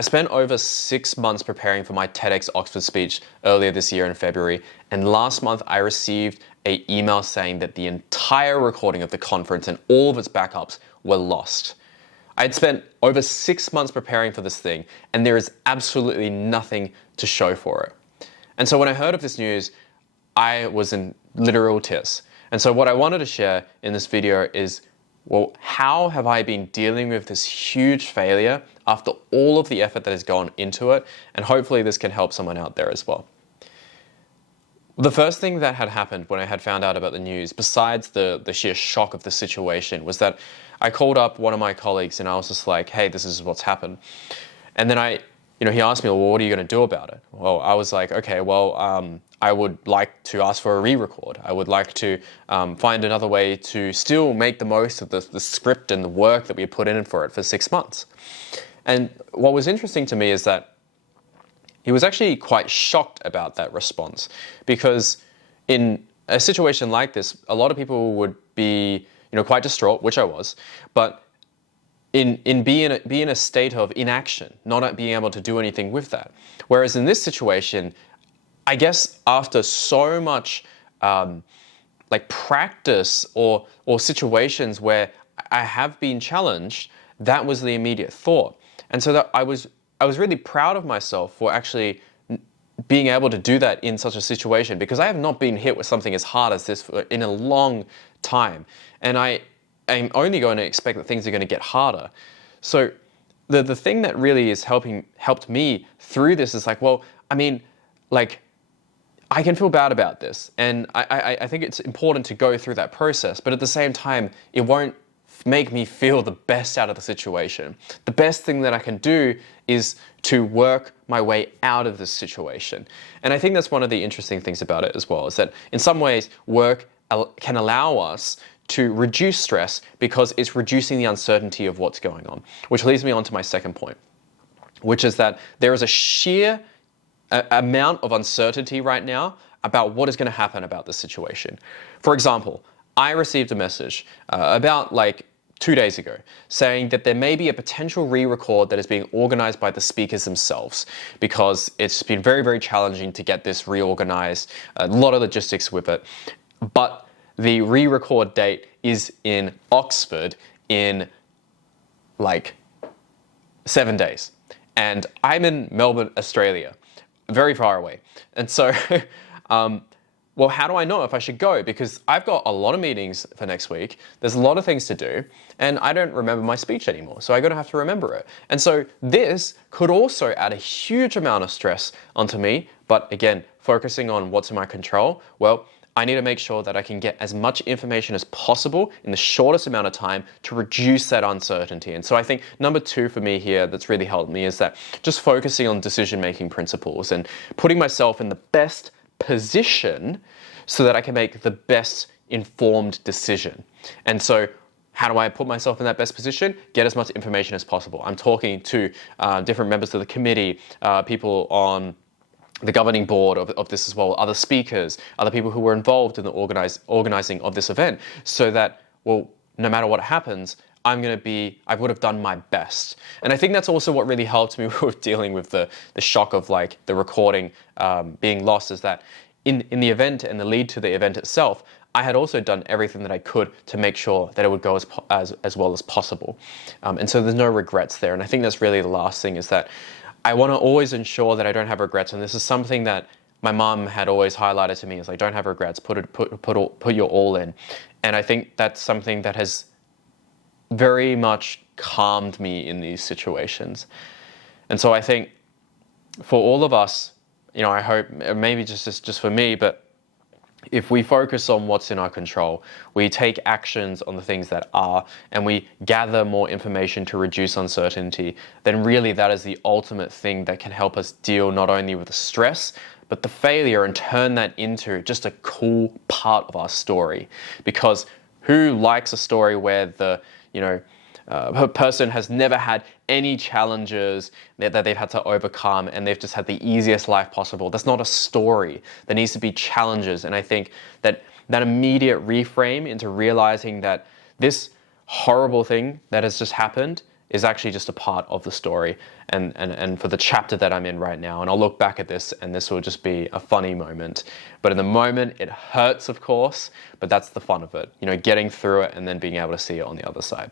I spent over 6 months preparing for my TEDxOxford speech earlier this year in February, and last month I received an email saying that the entire recording of the conference and all of its backups were lost. I had spent over 6 months preparing for this thing, and there is absolutely nothing to show for it. And so when I heard of this news, I was in literal tears. And so what I wanted to share in this video is, well, how have I been dealing with this huge failure after all of the effort that has gone into it? And hopefully this can help someone out there as well. The first thing that had happened when I had found out about the news, besides the sheer shock of the situation, was that I called up one of my colleagues and I was just like, hey, this is what's happened. And then he asked me, well, what are you going to do about it? Well, I was like, okay, well, I would like to ask for a re-record. I would like to find another way to still make the most of the script and the work that we put in for it for 6 months. And what was interesting to me is that he was actually quite shocked about that response, because in a situation like this, a lot of people would be, quite distraught, which I was, but in being a state of inaction, not being able to do anything with that. Whereas in this situation, I guess after so much practice or situations where I have been challenged, that was the immediate thought. And so that I was really proud of myself for actually being able to do that in such a situation, because I have not been hit with something as hard as this in a long time. And I am only going to expect that things are going to get harder. So the thing that really is helped me through this is I can feel bad about this, and I think it's important to go through that process, but at the same time, it won't make me feel the best out of the situation. The best thing that I can do is to work my way out of this situation. And I think that's one of the interesting things about it as well, is that in some ways, work can allow us to reduce stress because it's reducing the uncertainty of what's going on, which leads me on to my second point, which is that there is a sheer amount of uncertainty right now about what is going to happen about this situation. For example, I received a message about 2 days ago saying that there may be a potential re-record that is being organized by the speakers themselves, because it's been very, very challenging to get this reorganized, a lot of logistics with it. But the re-record date is in Oxford in 7 days. And I'm in Melbourne, Australia, very far away. And so, well, how do I know if I should go? Because I've got a lot of meetings for next week. There's a lot of things to do, and I don't remember my speech anymore. So I'm going to have to remember it. And so this could also add a huge amount of stress onto me. But again, focusing on what's in my control, well, I need to make sure that I can get as much information as possible in the shortest amount of time to reduce that uncertainty. And so I think number 2 for me here that's really helped me is that just focusing on decision-making principles and putting myself in the best position so that I can make the best informed decision. And so how do I put myself in that best position? Get as much information as possible. I'm talking to different members of the committee, people on the governing board of this as well, other speakers, other people who were involved in the organizing of this event, so that, well, no matter what happens, I would have done my best. And I think that's also what really helped me with dealing with the shock of the recording being lost, is that in the event and the lead to the event itself, I had also done everything that I could to make sure that it would go as well as possible. And so there's no regrets there. And I think that's really the last thing, is that I want to always ensure that I don't have regrets. And this is something that my mom had always highlighted to me, is don't have regrets, put your all in. And I think that's something that has very much calmed me in these situations. And so I think for all of us, I hope, maybe just for me, but if we focus on what's in our control, we take actions on the things that are, and we gather more information to reduce uncertainty, then really that is the ultimate thing that can help us deal not only with the stress, but the failure, and turn that into just a cool part of our story. Because who likes a story where the a person has never had any challenges that they've had to overcome, and they've just had the easiest life possible? That's not a story. There needs to be challenges. And I think that immediate reframe into realizing that this horrible thing that has just happened is actually just a part of the story and for the chapter that I'm in right now. And I'll look back at this and this will just be a funny moment. But in the moment, it hurts, of course, but that's the fun of it, getting through it and then being able to see it on the other side.